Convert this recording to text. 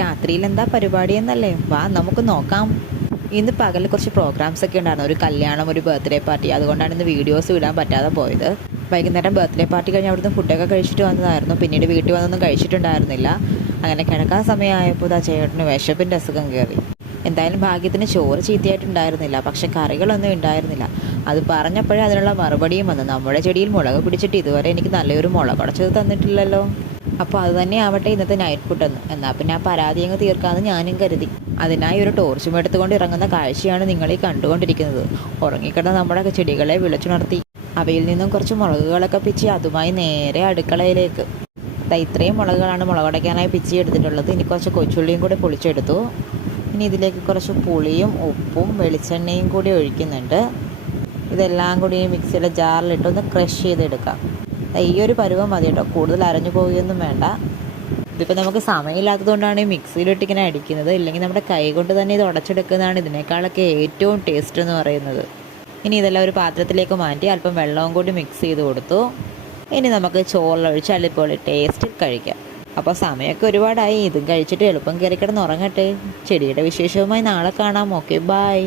രാത്രിയിൽ എന്താ പരിപാടി എന്നല്ലേ? വാ നമുക്ക് നോക്കാം. ഇന്ന് പകൽ കുറച്ച് പ്രോഗ്രാംസ് ഒക്കെ ഉണ്ടായിരുന്നു. ഒരു കല്യാണം, ഒരു ബർത്ത്ഡേ പാർട്ടി. അതുകൊണ്ടാണ് ഇന്ന് വീഡിയോസ് ഇടാൻ പറ്റാതെ പോയത്. വൈകുന്നേരം ബർത്ത്ഡേ പാർട്ടി കഴിഞ്ഞ് അവിടുന്ന് ഫുഡൊക്കെ കഴിച്ചിട്ട് വന്നതായിരുന്നു. പിന്നീട് വീട്ടിൽ വന്നൊന്നും കഴിച്ചിട്ടുണ്ടായിരുന്നില്ല. അങ്ങനെ കിടക്കാൻ സമയമായപ്പോൾ ആ ചേട്ടന് വിശപ്പിൻ്റെ അസുഖം കയറി. എന്തായാലും ഭാഗ്യത്തിന് ചോറ് ചീത്തയായിട്ടുണ്ടായിരുന്നില്ല. പക്ഷെ കറികളൊന്നും ഉണ്ടായിരുന്നില്ല. അത് പറഞ്ഞപ്പോഴേ അതിനുള്ള മറുപടിയും വന്നു. നമ്മുടെ ചെടിയിൽ മുളക് പിടിച്ചിട്ട് ഇതുവരെ എനിക്ക് നല്ലൊരു മുളകുടച്ചത് തന്നിട്ടില്ലല്ലോ. അപ്പോൾ അത് തന്നെ ആവട്ടെ ഇന്നത്തെ നൈറ്റ് ഫുഡ് എന്ന്. എന്നാൽ പിന്നെ ആ പരാതി അങ്ങ് തീർക്കാമെന്ന് ഞാനും കരുതി. അതിനായി ഒരു ടോർച്ചും എടുത്തുകൊണ്ട് ഇറങ്ങുന്ന കാഴ്ചയാണ് നിങ്ങളീ കണ്ടുകൊണ്ടിരിക്കുന്നത്. ഉറങ്ങിക്കിടന്ന നമ്മുടെ ചെടികളെ വിളിച്ചുണർത്തി അവയിൽ നിന്നും കുറച്ച് മുളകുകളൊക്കെ പിച്ചി അതുമായി നേരെ അടുക്കളയിലേക്ക്. ഇത്രയും മുളകുകളാണ് മുളകുടയ്ക്കാനായി പിച്ചി എടുത്തിട്ടുള്ളത്. ഇനി കുറച്ച് കൊച്ചുള്ളിയും കൂടി പൊളിച്ചെടുത്തു. ഇനി ഇതിലേക്ക് കുറച്ച് പുളിയും ഉപ്പും വെളിച്ചെണ്ണയും കൂടി ഒഴിക്കുന്നുണ്ട്. ഇതെല്ലാം കൂടി മിക്സിയുടെ ജാറിലിട്ടൊന്ന് ക്രഷ് ചെയ്തെടുക്കാം. ഈ ഒരു പരുവം മതി കേട്ടോ, കൂടുതൽ അരഞ്ഞു പോവുകയൊന്നും വേണ്ട. ഇതിപ്പോൾ നമുക്ക് സമയമില്ലാത്തതുകൊണ്ടാണ് ഈ മിക്സിയിലിട്ട് ഇങ്ങനെ അടിക്കുന്നത്. ഇല്ലെങ്കിൽ നമ്മുടെ കൈ കൊണ്ട് തന്നെ ഇത് ഉടച്ചെടുക്കുന്നതാണ് ഇതിനേക്കാളൊക്കെ ഏറ്റവും ടേസ്റ്റ് എന്ന് പറയുന്നത്. ഇനി ഇതെല്ലാം ഒരു പാത്രത്തിലേക്ക് മാറ്റി അല്പം വെള്ളവും കൂടി മിക്സ് ചെയ്ത് കൊടുത്തു. ഇനി നമുക്ക് ചോറിലൊഴിച്ച് അല്ലിപ്പൊളി ടേസ്റ്റിൽ കഴിക്കാം. അപ്പോൾ സമയമൊക്കെ ഒരുപാടായി. ഇതും കഴിച്ചിട്ട് എളുപ്പം കയറി കിടന്ന് ഉറങ്ങട്ടെ. ചെടിയുടെ വിശേഷവുമായി നാളെ കാണാം. Okay, by.